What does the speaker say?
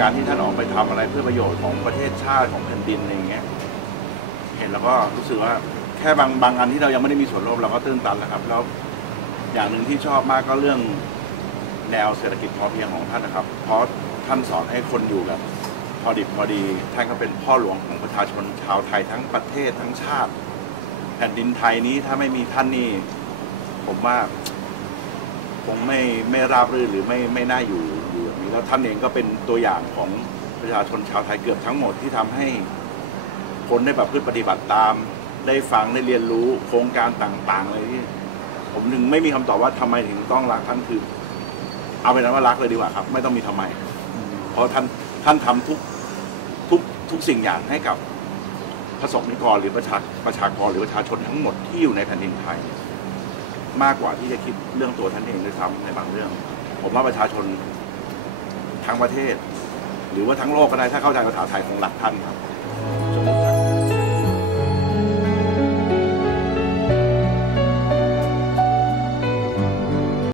การที่ท่านออกไประโยชน์ของประเทศชาติของแผ่นดินอะไรอย่างเงี้ยเห็นแล้วก็รู้สึกว่าแค่บางบางอันที่เรายังไม่ได้มีส่วนร่วมเราก็ตื้นตันแล้วครับ แล้วอย่างหนึ่งที่ชอบมากก็เรื่องแนวเศรษฐกิจพอเพียงของท่านนะครับ เพราะท่านสอนให้คนอยู่แบบพอดิบพอดี ท่านก็เป็นพ่อหลวงของประชาชนชาวไทยทั้งประเทศทั้งชาติ แผ่นดินไทยนี้ถ้าไม่มีท่านนี่ ผมว่าคงไม่ไม่ราบรื่นหรือไม่ไม่น่าอยู่อยู่ แล้วท่านเองก็เป็นตัวอย่างของประชาชนชาวไทยเกือบทั้งหมดที่ทำให้คนได้แบบพฤติปฏิบัติตาม ได้ฟังได้เรียนรู้โครงการต่างๆเลยที่ผมถึงไม่มีคำตอบว่าทำไมถึงต้องรักท่านคือ เอาเป็นนั้นว่ารักเลยดีกว่าครับ ไม่ต้องมีทำไม เพราะท่านท่านทำทุกทุกทุกสิ่งอย่างให้กับประสบนิกรหรือประชาประชากรหรือประชาชนทั้งหมดที่อยู่ในแผ่นดินไทย มากกว่าที่จะคิดเรื่องตัวท่านเองด้วยซ้ำในบางเรื่อง ผมว่าประชาชน ทั้งประเทศ หรือว่าทั้งโลกก็ได้ถ้าเข้าใจภาษาไทยของหลักท่านครับ